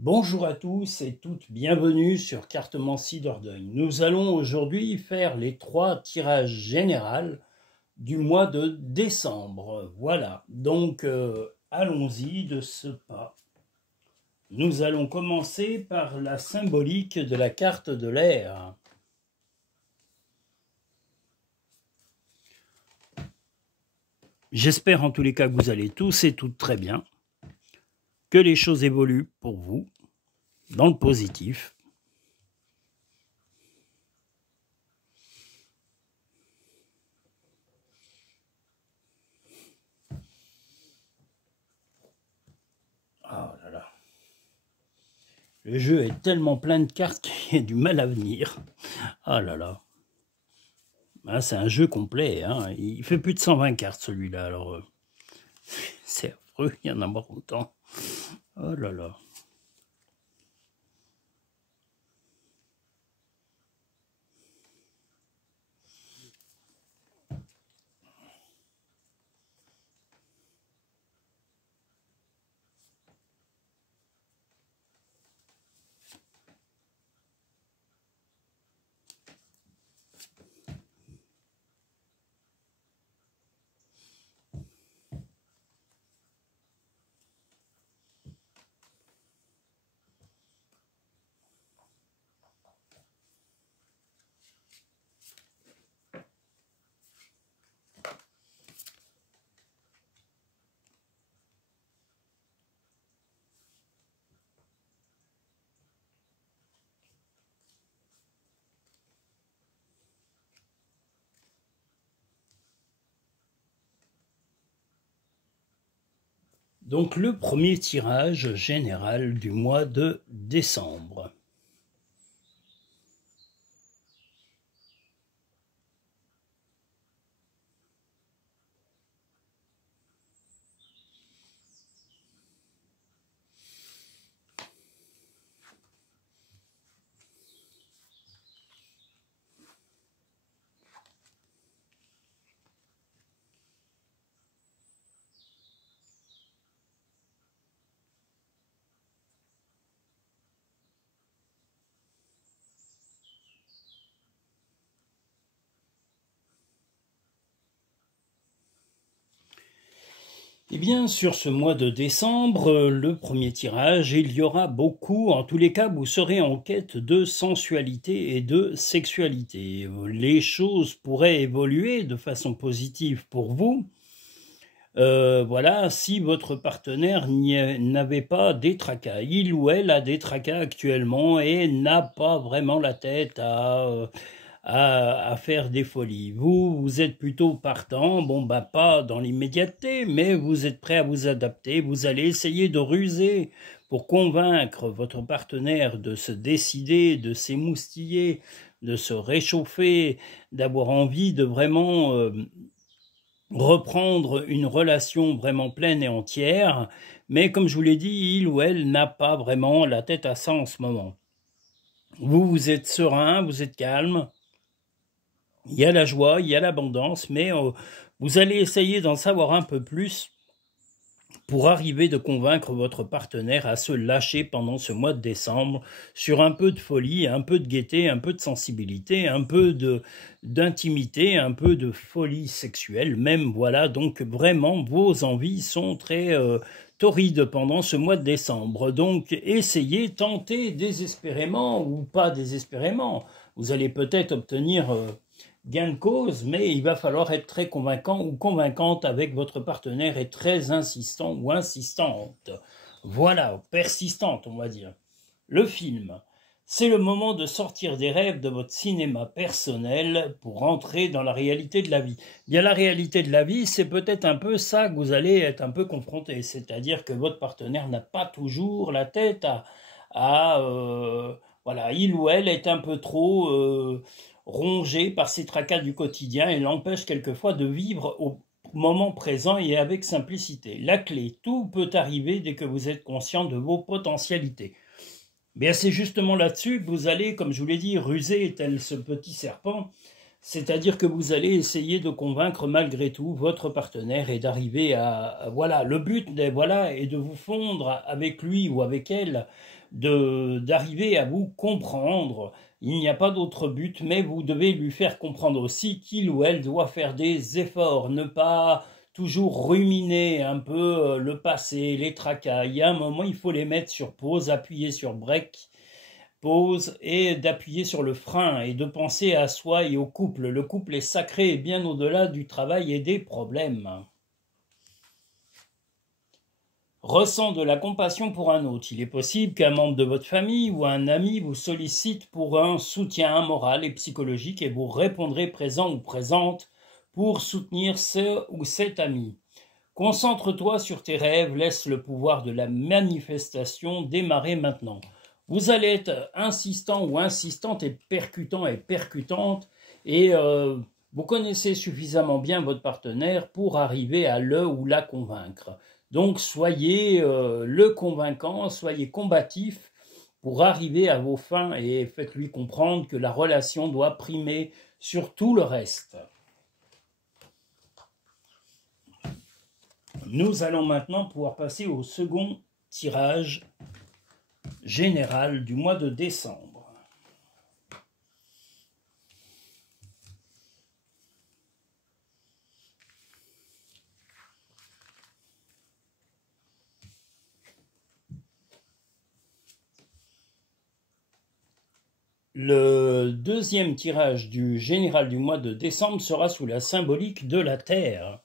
Bonjour à tous et toutes, bienvenue sur Cartomancie Dordogne. Nous allons aujourd'hui faire les 3 tirages généraux du mois de décembre. Voilà, donc allons-y de ce pas. Nous allons commencer par la symbolique de la carte de l'air. J'espère en tous les cas que vous allez tous et toutes très bien, que les choses évoluent pour vous dans le positif. Oh là là. Le jeu est tellement plein de cartes qu'il y a du mal à venir. Ah là là. Ah, c'est un jeu complet. Hein. Il fait plus de 120 cartes celui-là. Alors, c'est affreux, il y en a pas autant. Oh là là. Donc le premier tirage général du mois de décembre. Eh bien, sur ce mois de décembre, le premier tirage, il y aura beaucoup, en tous les cas, vous serez en quête de sensualité et de sexualité. Les choses pourraient évoluer de façon positive pour vous. Voilà, si votre partenaire n'avait pas des tracas. Il ou elle a des tracas actuellement et n'a pas vraiment la tête à faire des folies. Vous êtes plutôt partant, bon bah pas dans l'immédiateté, mais vous êtes prêt à vous adapter, vous allez essayer de ruser pour convaincre votre partenaire de se décider, de s'émoustiller, de se réchauffer, d'avoir envie de vraiment reprendre une relation vraiment pleine et entière, mais comme je vous l'ai dit, il ou elle n'a pas vraiment la tête à ça en ce moment. Vous êtes serein, vous êtes calme, il y a la joie, il y a l'abondance, mais vous allez essayer d'en savoir un peu plus pour arriver de convaincre votre partenaire à se lâcher pendant ce mois de décembre sur un peu de folie, un peu de gaieté, un peu de sensibilité, un peu d'intimité, un peu de folie sexuelle même. Voilà, donc vraiment vos envies sont très torrides pendant ce mois de décembre. Donc essayez, tentez désespérément ou pas désespérément. Vous allez peut-être obtenir gain de cause, mais il va falloir être très convaincant ou convaincante avec votre partenaire et très insistant ou insistante. Voilà, persistante, on va dire. Le film. C'est le moment de sortir des rêves de votre cinéma personnel pour entrer dans la réalité de la vie. Bien, la réalité de la vie, c'est peut-être un peu ça que vous allez être un peu confronté, c'est-à-dire que votre partenaire n'a pas toujours la tête voilà, il ou elle est un peu trop rongé par ces tracas du quotidien et l'empêche quelquefois de vivre au moment présent et avec simplicité. La clé, tout peut arriver dès que vous êtes conscient de vos potentialités. Bien, c'est justement là-dessus que vous allez, comme je vous l'ai dit, ruser tel ce petit serpent C'est-à-dire que vous allez essayer de convaincre malgré tout votre partenaire et d'arriver voilà, le but voilà, est de vous fondre avec lui ou avec elle, d'arriver à vous comprendre. Il n'y a pas d'autre but, mais vous devez lui faire comprendre aussi qu'il ou elle doit faire des efforts, ne pas toujours ruminer un peu le passé, les tracas. Il y a un moment, il faut les mettre sur pause, appuyer sur break, pause, et d'appuyer sur le frein et de penser à soi et au couple. Le couple est sacré et bien au-delà du travail et des problèmes. Ressent de la compassion pour un autre. Il est possible qu'un membre de votre famille ou un ami vous sollicite pour un soutien moral et psychologique et vous répondrez présent ou présente pour soutenir ce ou cet ami. Concentre-toi sur tes rêves, laisse le pouvoir de la manifestation démarrer maintenant. Vous allez être insistant ou insistante et percutant et percutante et vous connaissez suffisamment bien votre partenaire pour arriver à le ou la convaincre. Donc soyez le convaincant, soyez combatif pour arriver à vos fins et faites-lui comprendre que la relation doit primer sur tout le reste. Nous allons maintenant pouvoir passer au second tirage général du mois de décembre. Le deuxième tirage du général du mois de décembre sera sous la symbolique de la Terre.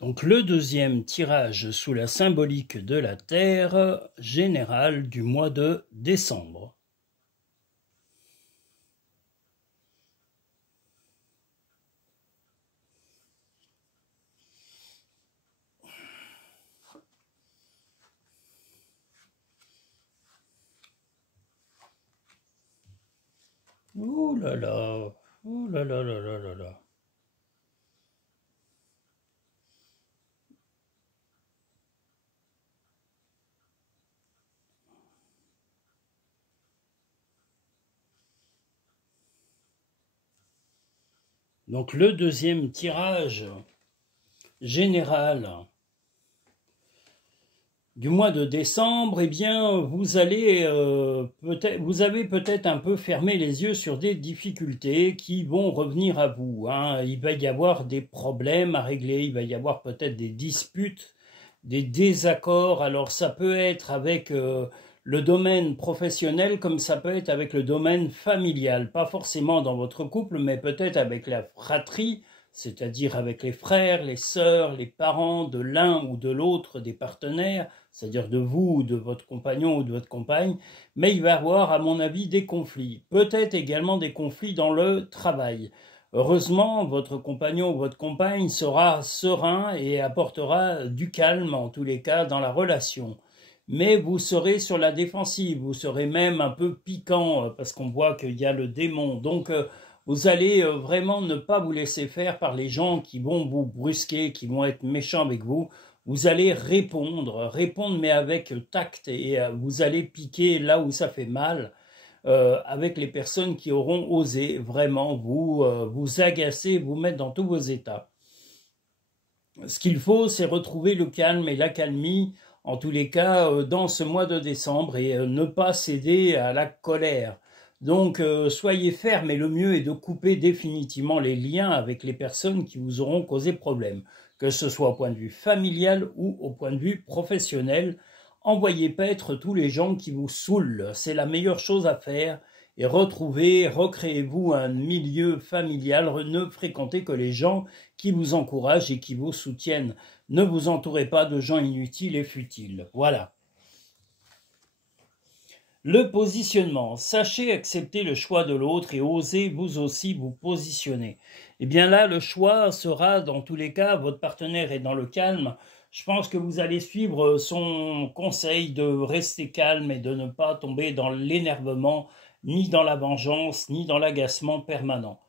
Donc le deuxième tirage sous la symbolique de la Terre générale du mois de décembre. Ouh là là, ouh là là là là là là. Donc le deuxième tirage général du mois de décembre, eh bien, vous avez peut-être un peu fermé les yeux sur des difficultés qui vont revenir à vous, hein. Il va y avoir des problèmes à régler, il va y avoir peut-être des disputes, des désaccords. Alors ça peut être avec le domaine professionnel comme ça peut être avec le domaine familial. Pas forcément dans votre couple, mais peut-être avec la fratrie, c'est-à-dire avec les frères, les sœurs, les parents de l'un ou de l'autre des partenaires, c'est-à-dire de vous ou de votre compagnon ou de votre compagne, mais il va y avoir, à mon avis, des conflits. Peut-être également des conflits dans le travail. Heureusement, votre compagnon ou votre compagne sera serein et apportera du calme, en tous les cas, dans la relation. Mais vous serez sur la défensive, vous serez même un peu piquant, parce qu'on voit qu'il y a le démon. Donc, Vous allez vraiment ne pas vous laisser faire par les gens qui vont vous brusquer, qui vont être méchants avec vous. Vous allez répondre mais avec tact et vous allez piquer là où ça fait mal avec les personnes qui auront osé vraiment vous agacer, vous mettre dans tous vos états. Ce qu'il faut, c'est retrouver le calme et l'accalmie, en tous les cas, dans ce mois de décembre et ne pas céder à la colère. Donc, soyez ferme et le mieux est de couper définitivement les liens avec les personnes qui vous auront causé problème, que ce soit au point de vue familial ou au point de vue professionnel. Envoyez paître tous les gens qui vous saoulent, c'est la meilleure chose à faire. Et recréez-vous un milieu familial, ne fréquentez que les gens qui vous encouragent et qui vous soutiennent. Ne vous entourez pas de gens inutiles et futiles. Voilà. Le positionnement. Sachez accepter le choix de l'autre et osez vous aussi vous positionner. Eh bien là, le choix sera, dans tous les cas, votre partenaire est dans le calme. Je pense que vous allez suivre son conseil de rester calme et de ne pas tomber dans l'énervement, ni dans la vengeance, ni dans l'agacement permanent.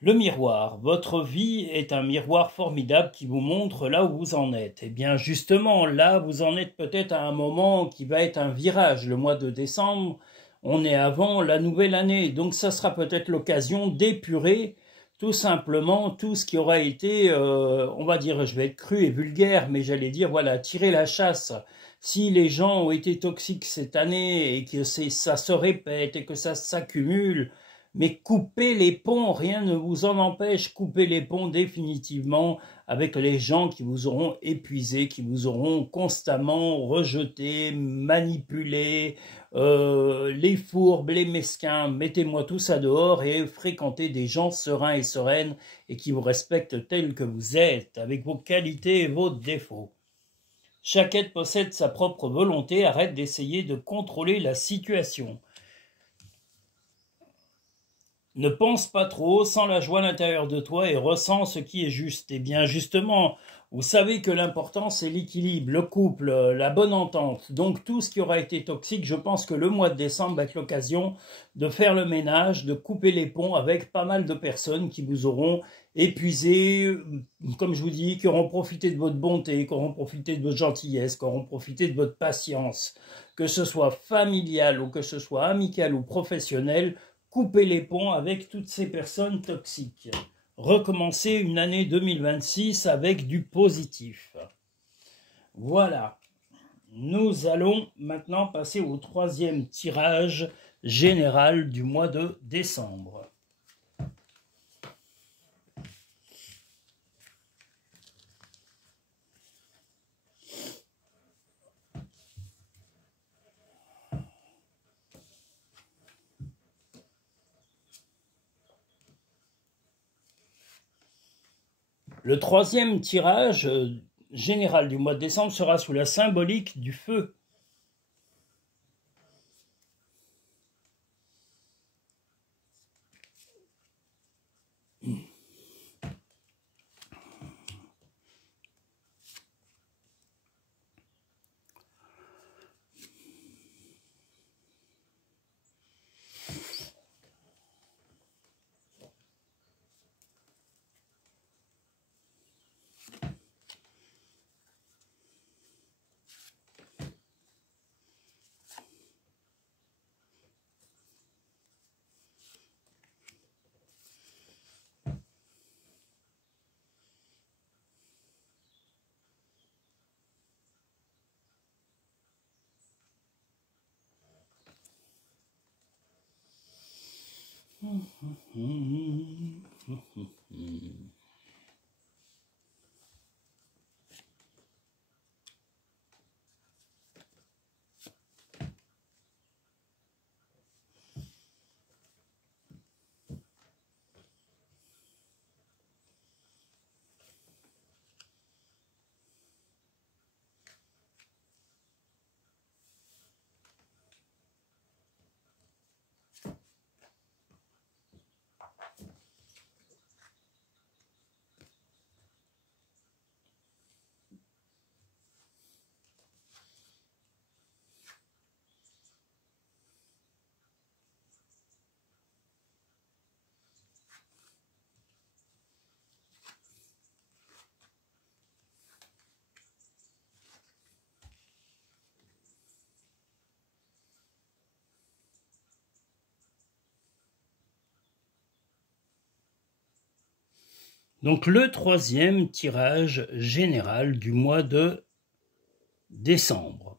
Le miroir. Votre vie est un miroir formidable qui vous montre là où vous en êtes. Eh bien justement, là vous en êtes peut-être à un moment qui va être un virage. Le mois de décembre, on est avant la nouvelle année. Donc ça sera peut-être l'occasion d'épurer tout simplement tout ce qui aura été, on va dire, je vais être cru et vulgaire, mais j'allais dire, voilà, tirer la chasse. Si les gens ont été toxiques cette année et que ça se répète et que ça s'accumule, mais coupez les ponts, rien ne vous en empêche, coupez les ponts définitivement avec les gens qui vous auront épuisé, qui vous auront constamment rejeté, manipulé, les fourbes, les mesquins, mettez-moi tout ça dehors et fréquentez des gens sereins et sereines et qui vous respectent tels que vous êtes, avec vos qualités et vos défauts. Chaque être possède sa propre volonté, arrête d'essayer de contrôler la situation. Ne pense pas trop, sens la joie à l'intérieur de toi et ressens ce qui est juste. Et bien justement, vous savez que l'important c'est l'équilibre, le couple, la bonne entente. Donc tout ce qui aura été toxique, je pense que le mois de décembre va être l'occasion de faire le ménage, de couper les ponts avec pas mal de personnes qui vous auront épuisé, comme je vous dis, qui auront profité de votre bonté, qui auront profité de votre gentillesse, qui auront profité de votre patience, que ce soit familial ou que ce soit amical ou professionnel. Couper les ponts avec toutes ces personnes toxiques. Recommencer une année 2026 avec du positif. Voilà. Nous allons maintenant passer au troisième tirage général du mois de décembre. Le troisième tirage général du mois de décembre sera sous la symbolique du feu. Donc le troisième tirage général du mois de décembre.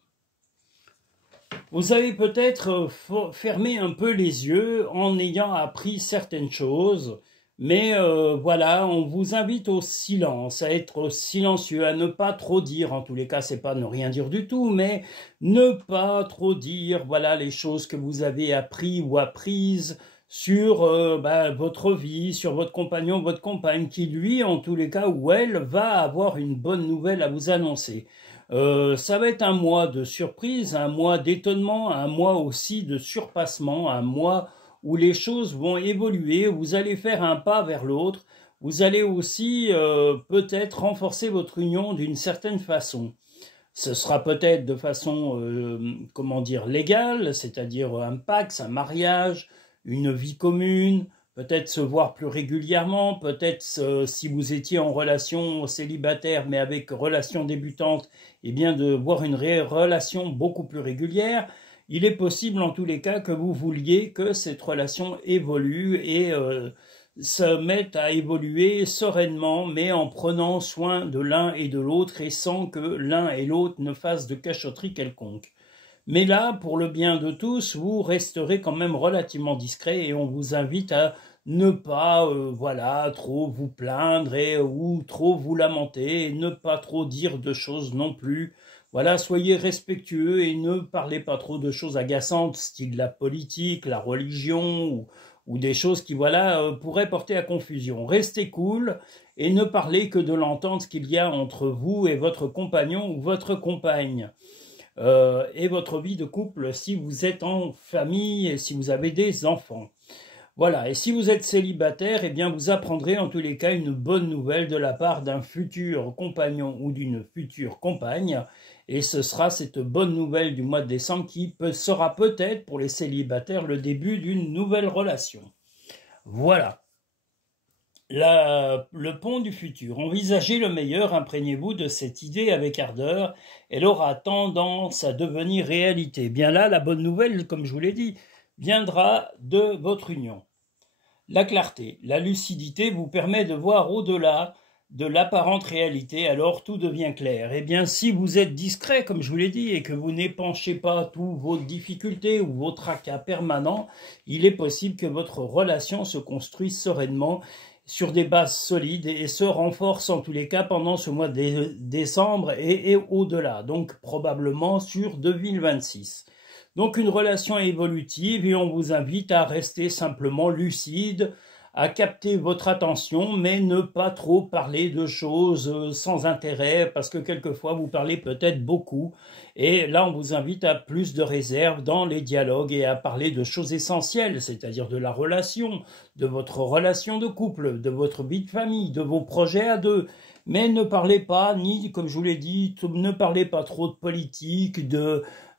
Vous avez peut-être fermé un peu les yeux en ayant appris certaines choses, mais voilà, on vous invite au silence, à être silencieux, à ne pas trop dire, en tous les cas, c'est pas ne rien dire du tout, mais ne pas trop dire, voilà, les choses que vous avez appris ou apprises sur votre vie, sur votre compagnon, votre compagne, qui lui, en tous les cas, ou elle, va avoir une bonne nouvelle à vous annoncer. Ça va être un mois de surprise, un mois d'étonnement, un mois aussi de surpassement, un mois où les choses vont évoluer, où vous allez faire un pas vers l'autre, vous allez aussi peut-être renforcer votre union d'une certaine façon. Ce sera peut-être de façon, comment dire, légale, c'est-à-dire un pax, un mariage, une vie commune, peut-être se voir plus régulièrement, peut-être si vous étiez en relation célibataire mais avec relation débutante, eh bien de voir une relation beaucoup plus régulière. Il est possible en tous les cas que vous vouliez que cette relation évolue et se mette à évoluer sereinement, mais en prenant soin de l'un et de l'autre et sans que l'un et l'autre ne fassent de cachotterie quelconque. Mais là, pour le bien de tous, vous resterez quand même relativement discret et on vous invite à ne pas voilà, trop vous plaindre ou trop vous lamenter, et ne pas trop dire de choses non plus. Voilà, soyez respectueux et ne parlez pas trop de choses agaçantes, style la politique, la religion ou des choses qui voilà, pourraient porter à confusion. Restez cool et ne parlez que de l'entente qu'il y a entre vous et votre compagnon ou votre compagne. Et votre vie de couple si vous êtes en famille et si vous avez des enfants. Voilà, et si vous êtes célibataire, eh bien vous apprendrez en tous les cas une bonne nouvelle de la part d'un futur compagnon ou d'une future compagne, et ce sera cette bonne nouvelle du mois de décembre qui sera peut-être pour les célibataires le début d'une nouvelle relation. Voilà. Le pont du futur. Envisagez le meilleur, imprégnez-vous de cette idée avec ardeur, elle aura tendance à devenir réalité. Bien là, la bonne nouvelle, comme je vous l'ai dit, viendra de votre union. La clarté, la lucidité vous permet de voir au-delà de l'apparente réalité, alors tout devient clair. Eh bien, si vous êtes discret, comme je vous l'ai dit, et que vous n'épanchez pas toutes vos difficultés ou vos tracas permanents, il est possible que votre relation se construise sereinement sur des bases solides et se renforce en tous les cas pendant ce mois de décembre et au-delà, donc probablement sur 2026. Donc une relation évolutive et on vous invite à rester simplement lucide, à capter votre attention, mais ne pas trop parler de choses sans intérêt, parce que quelquefois vous parlez peut-être beaucoup, et là on vous invite à plus de réserve dans les dialogues et à parler de choses essentielles, c'est-à-dire de la relation, de votre relation de couple, de votre vie de famille, de vos projets à deux, mais ne parlez pas, ni, comme je vous l'ai dit, ne parlez pas trop de politique,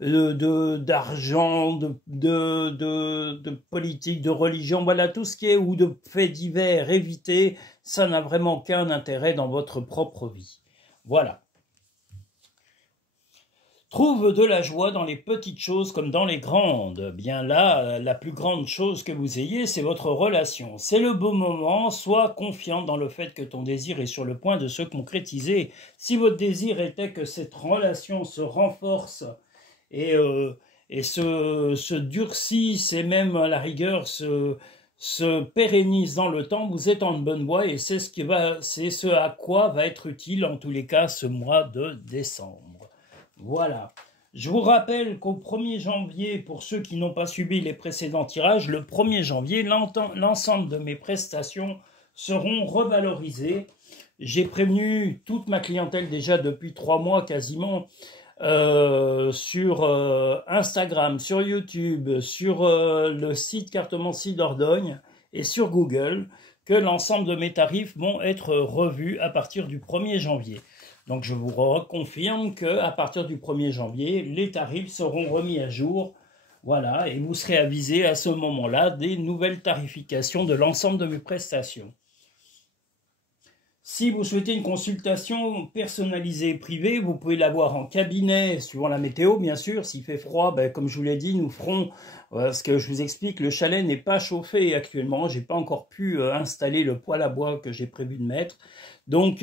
d'argent, de politique, de religion, voilà, tout ce qui est, ou de faits divers, évitez, ça n'a vraiment aucun intérêt dans votre propre vie. Voilà. Trouve de la joie dans les petites choses comme dans les grandes. Bien là, la plus grande chose que vous ayez, c'est votre relation. C'est le beau moment, sois confiant dans le fait que ton désir est sur le point de se concrétiser. Si votre désir était que cette relation se renforce et se durcisse et même à la rigueur se pérennise dans le temps, vous êtes en bonne voie et c'est ce à quoi va être utile en tous les cas ce mois de décembre. Voilà. Je vous rappelle qu'au 1er janvier, pour ceux qui n'ont pas subi les précédents tirages, le 1er janvier, l'ensemble de mes prestations seront revalorisées. J'ai prévenu toute ma clientèle déjà depuis 3 mois quasiment sur Instagram, sur YouTube, sur le site Cartomancie Dordogne et sur Google que l'ensemble de mes tarifs vont être revus à partir du 1er janvier. Donc je vous reconfirme qu'à partir du 1er janvier, les tarifs seront remis à jour. Voilà, et vous serez avisé à ce moment-là des nouvelles tarifications de l'ensemble de mes prestations. Si vous souhaitez une consultation personnalisée et privée, vous pouvez l'avoir en cabinet, suivant la météo, bien sûr. S'il fait froid, ben, comme je vous l'ai dit, nous ferons, ce que je vous explique, le chalet n'est pas chauffé actuellement. Je n'ai pas encore pu installer le poêle à bois que j'ai prévu de mettre. Donc,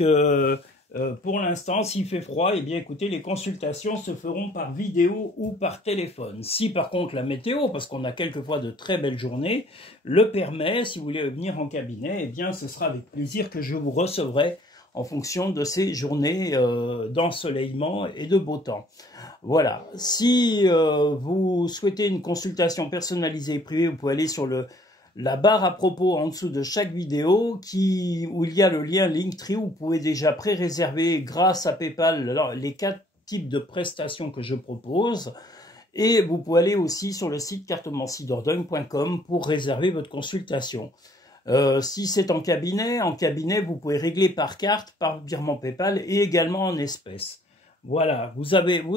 pour l'instant, s'il fait froid, eh bien, écoutez, les consultations se feront par vidéo ou par téléphone. Si par contre la météo, parce qu'on a quelquefois de très belles journées, le permet, si vous voulez venir en cabinet, eh bien, ce sera avec plaisir que je vous recevrai en fonction de ces journées d'ensoleillement et de beau temps. Voilà. Si vous souhaitez une consultation personnalisée et privée, vous pouvez aller sur la barre à propos en dessous de chaque vidéo où il y a le lien Linktree où vous pouvez déjà pré-réserver grâce à PayPal les 4 types de prestations que je propose. Et vous pouvez aller aussi sur le site cartomanciedordogne.com pour réserver votre consultation. Si c'est en cabinet, vous pouvez régler par carte, par virement PayPal et également en espèces. Voilà, vous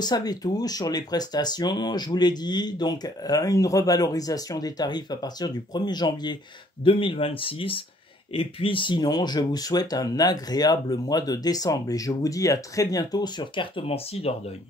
savez tout sur les prestations, je vous l'ai dit, donc une revalorisation des tarifs à partir du 1er janvier 2026. Et puis sinon, je vous souhaite un agréable mois de décembre et je vous dis à très bientôt sur Cartomancie Dordogne.